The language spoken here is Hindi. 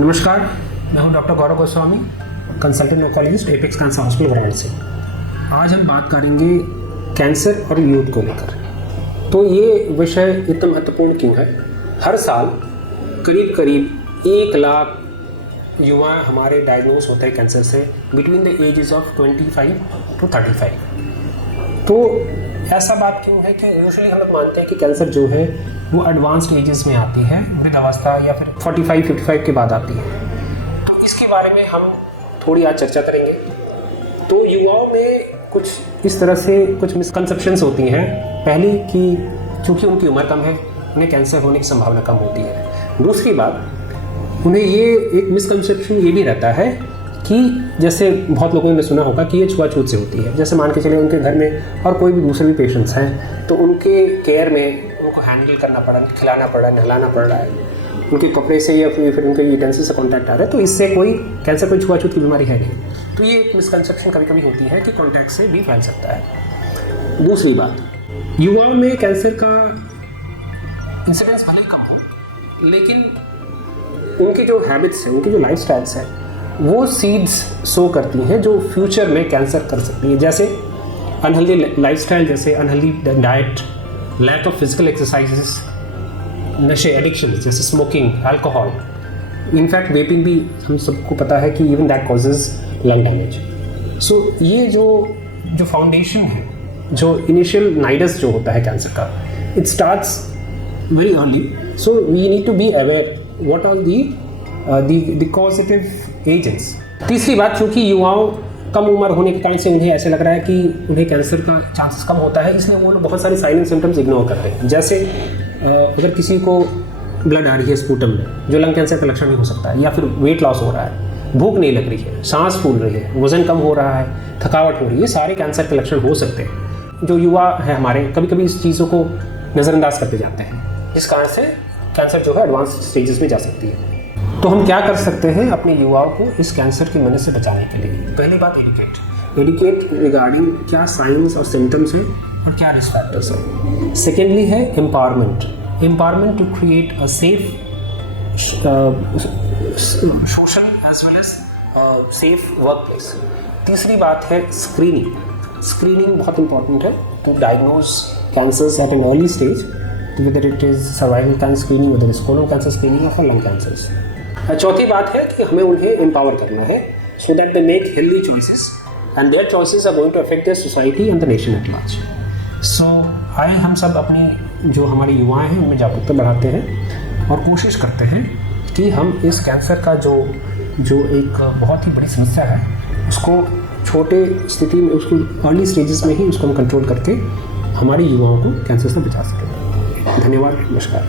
नमस्कार, मैं हूं doctor Gaurav Goswami, consultant oncologist, Apex cancer hospital Varanasi से। आज हम बात करेंगे कैंसर और यूथ को लेकर। तो ये विषय इतना महत्वपूर्ण क्यों है? हर साल करीब 1 लाख युवा हमारे डायग्नोज होते हैं कैंसर से between the ages of 25 to 35। तो ऐसा बात क्यों है कि यूजुअली हम लोग मानते हैं कि कैंसर जो है वो एडवांस्ड एजेस में आती है, वृद्धावस्था या फिर 45-55 के बाद आती है। तो इसके बारे में हम थोड़ी आज चर्चा करेंगे। तो युवाओं में कुछ इस तरह से कुछ मिसकंसेप्शंस होती हैं। पहली कि चूँकि उनकी उम्र कम है, उन्हें कैंसर होने की संभावना कम होती है। दूसरी बात, उन्हें ये एक मिसकंसेप्शन ये भी रहता है कि जैसे बहुत लोगों ने सुना होगा कि ये छुआछूत से होती है। जैसे मान के चले उनके घर में और कोई भी दूसरे भी पेशेंट्स हैं तो उनके केयर में उनको हैंडल करना पड़ा, खिलाना पड़ा, नहलाना पड़ रहा है, उनके कपड़े से या फिर उनके यूटेंसिल से कॉन्टैक्ट आ रहा है, तो इससे कोई कैंसर कोई छुआछूत की बीमारी है नहीं। तो ये एक मिसकंसेप्शन कभी कभी होती है कि कॉन्टैक्ट से भी फैल सकता है। दूसरी बात, युवाओं में कैंसर का इंसिडेंस भले ही कम हो, लेकिन उनकी जो हैबिट्स हैं, उनकी जो लाइफ स्टाइल्स हैं, वो सीड्स सो करती हैं जो फ्यूचर में कैंसर कर सकती है। जैसे अनहेल्दी लाइफस्टाइल, जैसे unhealthy diet, lack of physical exercises, नशे, एडिक्शन जैसे स्मोकिंग, अल्कोहल, इनफैक्ट वेपिंग भी हम सबको पता है कि even that causes lung damage. So ये जो फाउंडेशन है, जो इनिशियल नाइडस जो होता है कैंसर का, it starts very early. So we need to be aware what are the causative agents. तीसरी बात, चूँकि युवाओं कम उम्र होने के कारण से उन्हें ऐसे लग रहा है कि उन्हें कैंसर का चांसेस कम होता है, इसलिए वो लोग बहुत सारे साइन एंड सिम्टम्स इग्नोर करते हैं। जैसे अगर किसी को ब्लड आ रही है स्पूटम में, जो लंग कैंसर का लक्षण भी हो सकता है, या फिर वेट लॉस हो रहा है, भूख नहीं लग रही है, सांस फूल रही है, वजन कम हो रहा है, थकावट हो रही है, सारे कैंसर के लक्षण हो सकते हैं। जो युवा है हमारे, कभी कभी इस चीज़ों को नज़रअंदाज करते जाते हैं, जिस कारण से कैंसर जो है एडवांस स्टेजेस में जा सकती है। तो हम क्या कर सकते हैं अपने युवाओं को इस कैंसर की वजह से बचाने के लिए? पहली बात, एडुकेट रिगार्डिंग क्या साइंस और सिम्टम्स हैं और क्या रिस्क फैक्टर्स हैं। सेकेंडली है empowerment to create a safe social as well as safe work place. तीसरी बात है स्क्रीनिंग बहुत इंपॉर्टेंट है to diagnose cancers at an early stage, whether it is cervical cancer screening, whether it is colon cancer screening or lung cancers। चौथी बात है कि हमें उन्हें एम्पावर करना है so that they make healthy choices and their choices are going to affect their society and the nation at large। So आए हम सब अपनी जो हमारे युवा हैं उनमें जागरूकता बढ़ाते हैं और कोशिश करते हैं कि हम इस कैंसर का जो एक बहुत ही बड़ी समस्या है उसको छोटे स्थिति में, उसको अर्ली स्टेजेस में ही उसको हम कंट्रोल करके हमारे युवाओं को कैंसर से बचा सकें। धन्यवाद, नमस्कार।